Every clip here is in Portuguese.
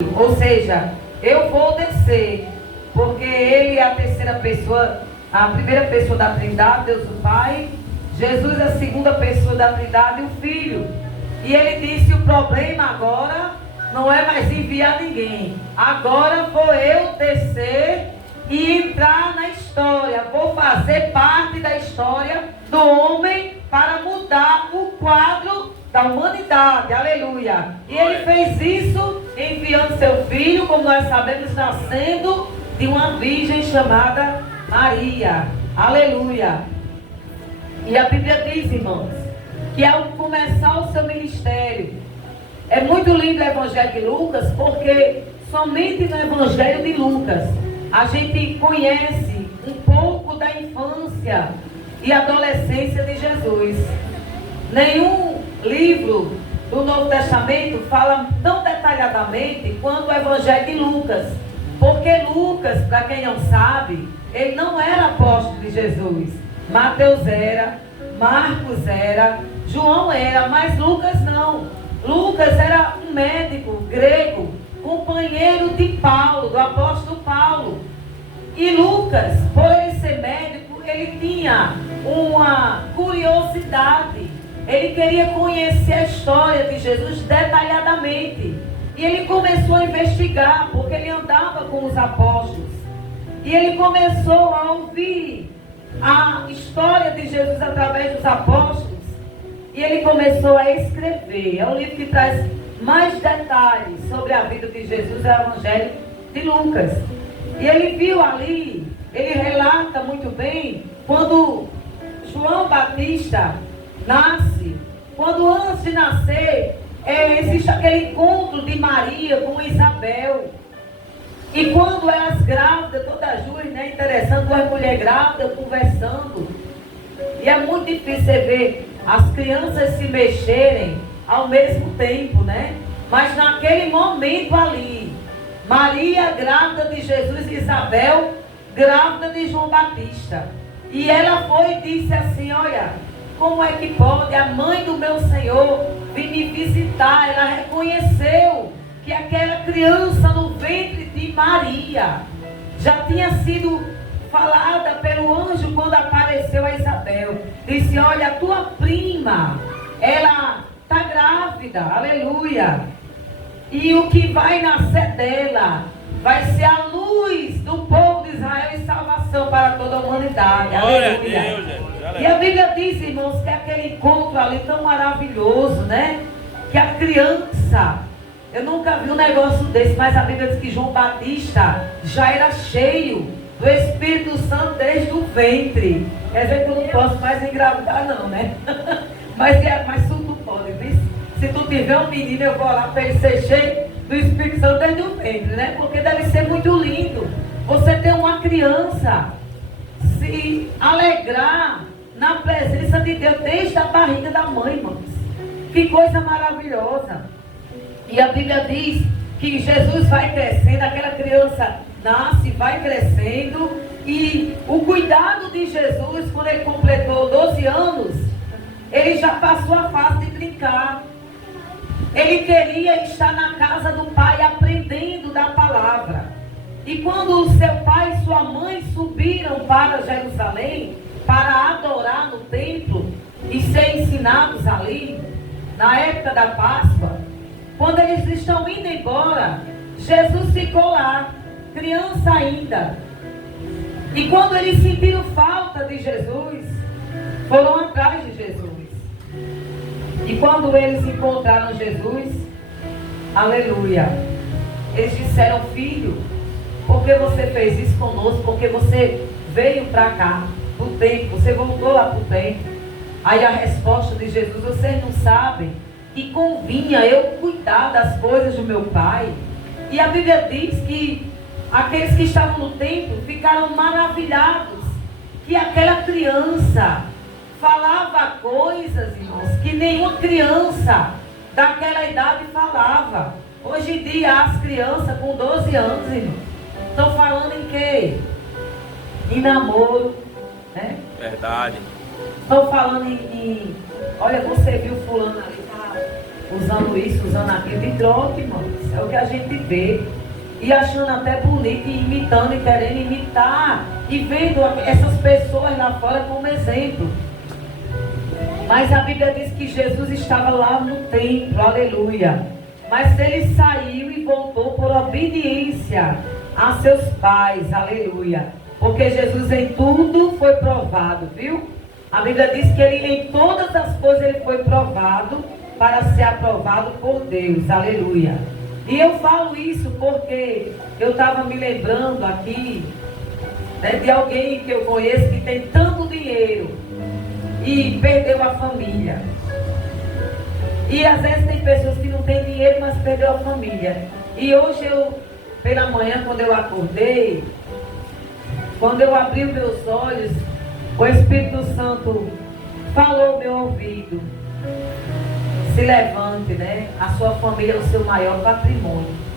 Ou seja, eu vou descer, porque ele é a terceira pessoa, a primeira pessoa da Trindade, Deus o Pai, Jesus é a segunda pessoa da Trindade e o Filho. E ele disse: o problema agora não é mais enviar ninguém, agora vou eu descer e entrar na história, vou fazer parte da história do homem para mudar o quadro da humanidade, aleluia. E ele fez isso enviando seu filho, como nós sabemos, nascendo de uma virgem chamada Maria, aleluia. E a Bíblia diz, irmãos, que ao começar o seu ministério, é muito lindo o Evangelho de Lucas, porque somente no Evangelho de Lucas a gente conhece um pouco da infância e adolescência de Jesus. Nenhum livro do Novo Testamento fala tão detalhadamente quanto o Evangelho de Lucas, porque Lucas, para quem não sabe, ele não era apóstolo de Jesus. Mateus era, Marcos era, João era, mas Lucas não. Lucas era um médico grego, companheiro de Paulo, do apóstolo Paulo. E Lucas, por ele ser médico, ele tinha uma curiosidade. Ele queria conhecer a história de Jesus detalhadamente. E ele começou a investigar, porque ele andava com os apóstolos. E ele começou a ouvir a história de Jesus através dos apóstolos. E ele começou a escrever. É um livro que traz mais detalhes sobre a vida de Jesus, é o Evangelho de Lucas. E ele viu ali, ele relata muito bem, quando João Batista nasce, quando antes de nascer, existe aquele encontro de Maria com Isabel. E quando elas grávidas, todas duas, né, interessante, duas mulheres grávidas conversando. E é muito difícil você ver as crianças se mexerem ao mesmo tempo, né? Mas naquele momento ali, Maria grávida de Jesus e Isabel grávida de João Batista. E ela foi e disse assim: olha, como é que pode a mãe do meu Senhor vir me visitar? Ela reconheceu que aquela criança no ventre de Maria já tinha sido falada pelo anjo quando apareceu a Isabel. Disse: olha, a tua prima, ela está grávida, aleluia. E o que vai nascer dela vai ser a luz do povo de Israel e salvação para toda a humanidade, aleluia. E a Bíblia diz, irmãos, que aquele encontro ali tão maravilhoso, né? Que a criança, eu nunca vi um negócio desse, mas a Bíblia diz que João Batista já era cheio do Espírito Santo desde o ventre. Quer dizer que eu não posso mais engravidar não, né? mas tu pode, viu? Se tu tiver um menino, eu vou lá para ele ser cheio do Espírito Santo desde o ventre, né? Porque deve ser muito lindo você ter uma criança se alegrar na presença de Deus desde a barriga da mãe, irmãos. Que coisa maravilhosa. E a Bíblia diz que Jesus vai crescendo, aquela criança nasce, vai crescendo, e o cuidado de Jesus, quando ele completou 12 anos, ele já passou a fase de brincar. Ele queria estar na casa do Pai aprendendo da palavra. E quando o seu pai e sua mãe subiram para Jerusalém para adorar no templo e ser ensinados ali, na época da Páscoa, quando eles estão indo embora, Jesus ficou lá, criança ainda. E quando eles sentiram falta de Jesus, foram atrás de Jesus. E quando eles encontraram Jesus, aleluia, eles disseram: filho, por que você fez isso conosco? Porque você veio para cá, pro templo, você voltou lá pro templo. Aí a resposta de Jesus: vocês não sabem que convinha eu cuidar das coisas do meu Pai. E a Bíblia diz que aqueles que estavam no templo ficaram maravilhados que aquela criança falava coisas, irmãos, que nenhuma criança daquela idade falava. Hoje em dia as crianças com 12 anos, irmãos, estão falando em quê? Em namoro, né? Verdade. Estão falando em olha, você viu fulano ali, usando isso, usando aquilo de troca, irmãos. É o que a gente vê. E achando até bonito, e imitando e querendo imitar. E vendo essas pessoas lá fora como exemplo. Mas a Bíblia diz que Jesus estava lá no templo, aleluia. Mas ele saiu e voltou por obediência a seus pais, aleluia. Porque Jesus em tudo foi provado, viu? A Bíblia diz que ele em todas as coisas ele foi provado para ser aprovado por Deus, aleluia. E eu falo isso porque eu estava me lembrando aqui, né, de alguém que eu conheço que tem tanto dinheiro e perdeu a família. E às vezes tem pessoas que não têm dinheiro, mas perdeu a família. E hoje eu, pela manhã, quando eu acordei, quando eu abri os meus olhos, o Espírito Santo falou no meu ouvido: se levante, né? A sua família é o seu maior patrimônio.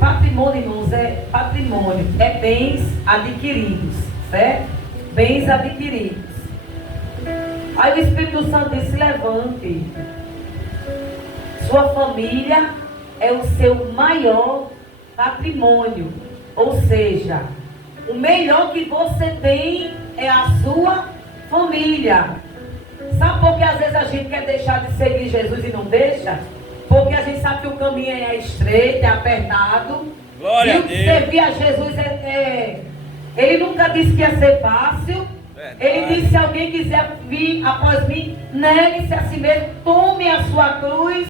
Patrimônio, irmãos, é patrimônio, é bens adquiridos, certo? Bens adquiridos. Aí o Espírito Santo disse: se levante. Sua família é o seu maior patrimônio. Ou seja, o melhor que você tem é a sua família. Sabe por que às vezes a gente quer deixar de seguir Jesus e não deixa? Porque a gente sabe que o caminho é estreito, é apertado. Glória e a Deus. servir a Jesus ele nunca disse que ia ser fácil. Ele disse: se alguém quiser vir após mim, negue-se a si mesmo, tome a sua cruz